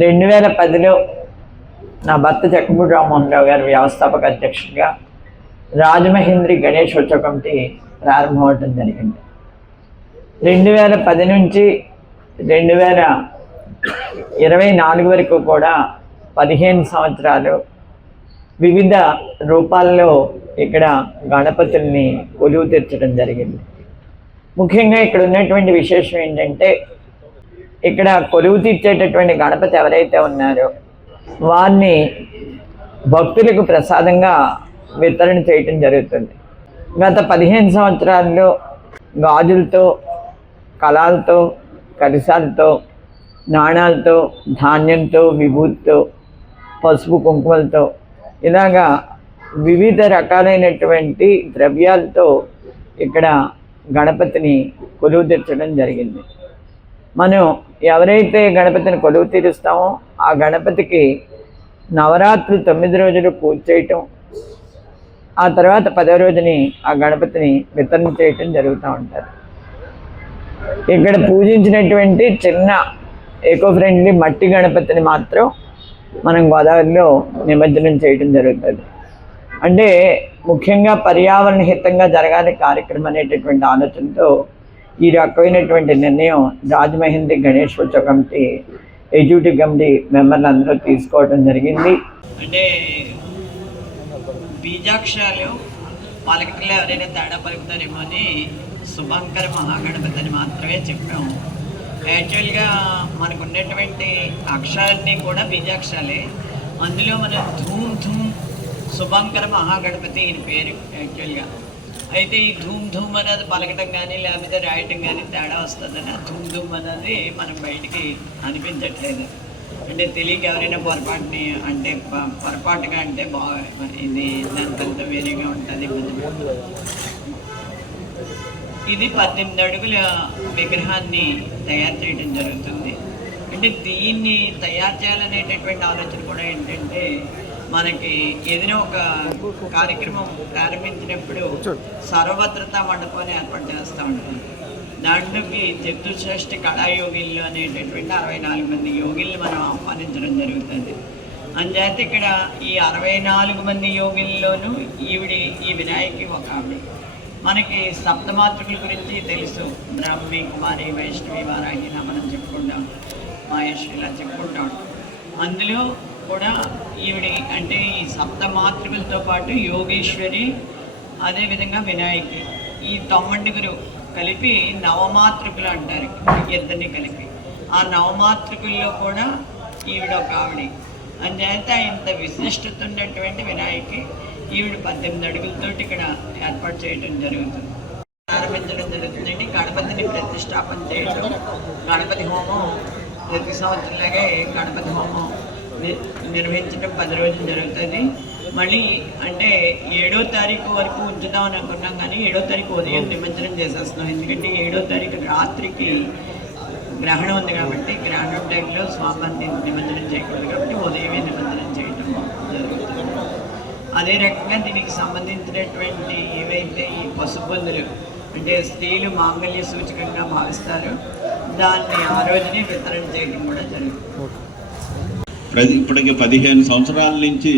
రెండు వేల పదిలో నా భర్త చక్కపూడి రామ్మోహన్ గారు వ్యవస్థాపక అధ్యక్షుడిగా రాజమహేంద్రి గణేష్ ఉత్సవ కమిటీ ప్రారంభమవటం జరిగింది. రెండు వేల పది నుంచి రెండు వేల ఇరవై నాలుగు వరకు కూడా పదిహేను సంవత్సరాలు వివిధ రూపాల్లో ఇక్కడ గణపతుల్ని కొలువు తీర్చడం జరిగింది. ముఖ్యంగా ఇక్కడ ఉన్నటువంటి విశేషం ఏంటంటే ఇక్కడ కొలువు తీర్చేటటువంటి గణపతి ఎవరైతే ఉన్నారో వారిని భక్తులకు ప్రసాదంగా వితరణ చేయటం జరుగుతుంది. గత పదిహేను సంవత్సరాల్లో గాజులతో కళాలతో కరిసాలతో నాణాలతో ధాన్యంతో విభూతితో పసుపు కుంకుమలతో ఇలాగా వివిధ రకాలైనటువంటి ద్రవ్యాలతో ఇక్కడ గణపతిని కొలువు తెచ్చడం జరిగింది. మనం ఎవరైతే గణపతిని కొలువు తీరుస్తామో ఆ గణపతికి నవరాత్రులు తొమ్మిది రోజులు పూజ చేయటం ఆ తర్వాత పదో రోజుని ఆ గణపతిని వితరణ చేయటం జరుగుతూ ఉంటారు. ఇక్కడ పూజించినటువంటి చిన్న ఎకో ఫ్రెండ్లీ మట్టి గణపతిని మాత్రం మనం గోదావరిలో నిమజ్జనం చేయటం జరుగుతుంది. అంటే ముఖ్యంగా పర్యావరణ హితంగా జరగాలి కార్యక్రమం అనేటటువంటి ఆలోచనతో ఈ రకమైనటువంటి నిర్ణయం రాజమహేంద్రి గణేష్ ఉత్సవ కమిటీ ఎగ్జిక్యూటివ్ కమిటీ మెంబర్లు అందరూ తీసుకోవడం జరిగింది. అంటే బీజాక్షరాలు పలకలు ఎవరైనా తేడా పలుకుతారేమో అని శుభంకర మహాగణపతి అని మాత్రమే చెప్పాము. యాక్చువల్గా మనకు ఉన్నటువంటి అక్షరాలన్నీ కూడా బీజాక్షరాలే. అందులో మనం ధూమ్ ధూమ్ శుభంకర మహాగణపతి ఈయన పేరు యాక్చువల్గా. అయితే ఈ ధూమ్ ధూమ్ అనేది పలకటం కానీ లేకపోతే రాయటం కానీ తేడా వస్తుందని ఆ ధూమ్ ధూమ్ అనేది మనం బయటికి అనిపించట్లేదు. అంటే తెలియక ఎవరైనా పొరపాటుని అంటే ప- పొరపాటుగా అంటే బాగా ఇది దానికంత వేరేగా ఉంటుంది ఇది పద్దెనిమిది అడుగుల విగ్రహాన్ని తయారు చేయడం జరుగుతుంది. అంటే దీన్ని తయారు చేయాలనేటటువంటి ఆలోచన కూడా ఏంటంటే మనకి ఏదైనా ఒక కార్యక్రమం ప్రారంభించినప్పుడు సర్వభద్రతా మండపాన్ని ఏర్పాటు చేస్తూ ఉంటాం. దాంట్లోకి చతుర్షష్ఠి కళాయోగిళ్ళు అనేటటువంటి అరవై నాలుగు మంది యోగిల్ని మనం ఆహ్వానించడం జరుగుతుంది. అంచేత ఇక్కడ ఈ అరవై నాలుగు మంది యోగిల్లోనూ ఈవిడి ఈ వినాయకి ఒక ఆవిడ. మనకి సప్తమాతృకుల గురించి తెలుసు. బ్రాహ్మి కుమారి వైష్ణవి వారాహి మనం చెప్పుకుంటాం. మహేశ్వరి ఇలా చెప్పుకుంటాం. అందులో కూడా ఈవిడి అంటే ఈ సప్త మాతృకులతో పాటు యోగేశ్వరి అదేవిధంగా వినాయకి ఈ తమ్మండుగురు కలిపి నవమాతృకులు అంటారు ఇద్దరిని కలిపి. ఆ నవమాతృకుల్లో కూడా ఈవిడ ఒక ఆవిడ. అందుచేత ఇంత విశిష్టత ఉన్నటువంటి వినాయకి ఈవిడ పద్దెనిమిది అడుగులతోటి ఇక్కడ ఏర్పాటు చేయడం జరుగుతుంది. ప్రారంభించడం జరుగుతుందండి. గణపతిని ప్రతిష్టాపన చేయడం గణపతి హోమం ప్రతి సంవత్సరంలాగే గణపతి హోమం నిర్వహించడం పది రోజులు జరుగుతుంది. మళ్ళీ అంటే ఏడో తారీఖు వరకు ఉంచుదామని అనుకున్నాం కానీ ఏడో తారీఖు ఉదయం నిమజ్జనం చేసేస్తున్నాం. ఎందుకంటే ఏడో తారీఖు రాత్రికి గ్రహణం ఉంది కాబట్టి గ్రహణం టైంలో స్వామిని నిమజ్జనం చేయకూడదు కాబట్టి ఉదయమే నిమజ్జనం చేయడం జరుగుతుంది. అదే రకంగా దీనికి సంబంధించినటువంటి ఏవైతే ఈ పసుపొందులు అంటే స్త్రీలు మాంగళ్య సూచకంగా భావిస్తారు దాన్ని ఆ రోజునే వితరణ చేయడం కూడా జరుగుతుంది. ప్రతి ఇప్పటికి పదిహేను సంవత్సరాల నుంచి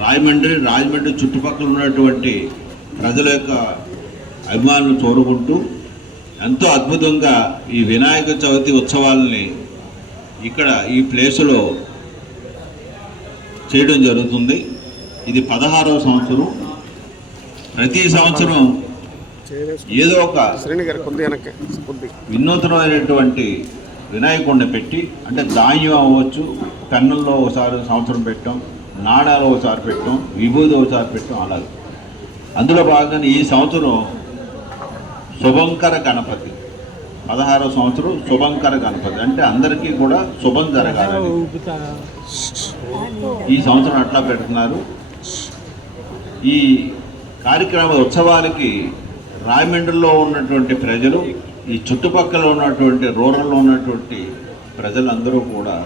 రాజమండ్రి రాజమండ్రి చుట్టుపక్కల ఉన్నటువంటి ప్రజల యొక్క అభిమానులు చూరుకుంటూ ఎంతో అద్భుతంగా ఈ వినాయక చవితి ఉత్సవాలని ఇక్కడ ఈ ప్లేసులో చేయడం జరుగుతుంది. ఇది పదహారవ సంవత్సరం. ప్రతి సంవత్సరం ఏదో ఒక వినూతనమైనటువంటి వినాయకుడిని పెట్టి అంటే ధాన్యం అవ్వచ్చు పెన్నుల్లో ఒకసారి సంవత్సరం పెట్టాం నాణాలు ఒకసారి పెట్టాం విభూతి ఒకసారి పెట్టాం అలాగే అందులో భాగంగా ఈ సంవత్సరం శుభంకర గణపతి. పదహారో సంవత్సరం శుభంకర గణపతి. అంటే అందరికీ కూడా శుభం జరగాలని. ఈ సంవత్సరం అట్లా పెడుతున్నారు. ఈ కార్యక్రమ ఉత్సవాలకి రాయమండ్రిలో ఉన్నటువంటి ప్రజలు ఈ చుట్టుపక్కల ఉన్నటువంటి రూరల్లో ఉన్నటువంటి ప్రజలందరూ కూడా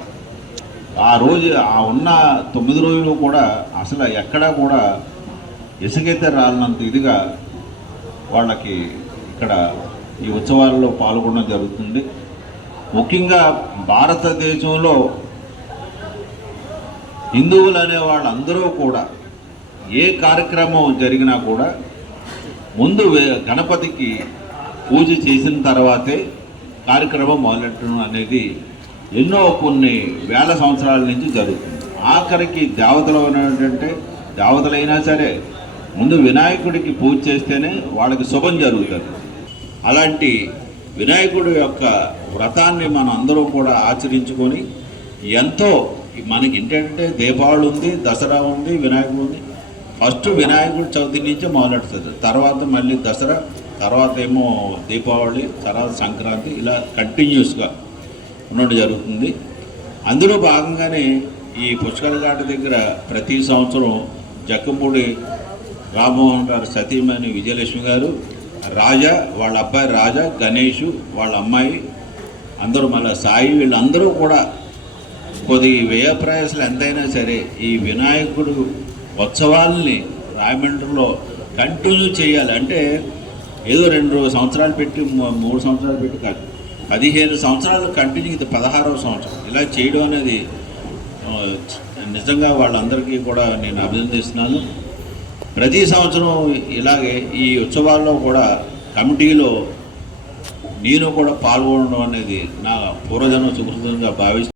ఆ రోజు ఆ ఉన్న తొమ్మిది రోజులు కూడా అసలు ఎక్కడా కూడా ఇసుకైతే రాలినంత ఇదిగా వాళ్ళకి ఇక్కడ ఈ ఉత్సవాల్లో పాల్గొనడం జరుగుతుంది. ముఖ్యంగా భారతదేశంలో హిందువులు అనే వాళ్ళందరూ కూడా ఏ కార్యక్రమం జరిగినా కూడా ముందు గణపతికి పూజ చేసిన తర్వాతే కార్యక్రమం మొదలెట్టడం అనేది ఎన్నో కొన్ని వేల సంవత్సరాల నుంచి జరుగుతుంది. ఆఖరికి దేవతలు ఏంటంటే దేవతలైనా సరే ముందు వినాయకుడికి పూజ చేస్తేనే వాళ్ళకి శుభం జరుగుతుంది. అలాంటి వినాయకుడి యొక్క వ్రతాన్ని మనం అందరూ కూడా ఆచరించుకొని ఎంతో మనకి ఏంటంటే దీపావళి ఉంది దసరా ఉంది వినాయకుడు ఉంది. ఫస్ట్ వినాయకుడు చవితి నుంచి మొదలెడుతుంది. తర్వాత మళ్ళీ దసరా తర్వాత ఏమో దీపావళి తర్వాత సంక్రాంతి ఇలా కంటిన్యూస్గా ఉండడం జరుగుతుంది. అందులో భాగంగానే ఈ పుష్కర ఘాట్ దగ్గర ప్రతి సంవత్సరం జక్కమూడి రామ్మోహన్ గారు సతీమణి విజయలక్ష్మి గారు రాజా వాళ్ళ అబ్బాయి రాజా గణేష్ వాళ్ళ అమ్మాయి అందరూ మళ్ళీ సాయి వీళ్ళందరూ కూడా కొద్ది వ్యయ ప్రయాసాలు ఎంతైనా సరే ఈ వినాయకుడు ఉత్సవాల్ని రాయమండ్రిలో కంటిన్యూ చేయాలి. అంటే ఏదో రెండు సంవత్సరాలు పెట్టి మూడు సంవత్సరాలు పెట్టి కాదు. పదిహేను సంవత్సరాలు కంటిన్యూ ఇది పదహారవ సంవత్సరం. ఇలా చేయడం అనేది నిజంగా వాళ్ళందరికీ కూడా నేను అభినందిస్తున్నాను. ప్రతి సంవత్సరం ఇలాగే ఈ ఉత్సవాల్లో కూడా కమిటీలో నేను కూడా పాల్గొనడం అనేది నా పూర్వజన్మ సుకృతంగా భావిస్తున్నాను.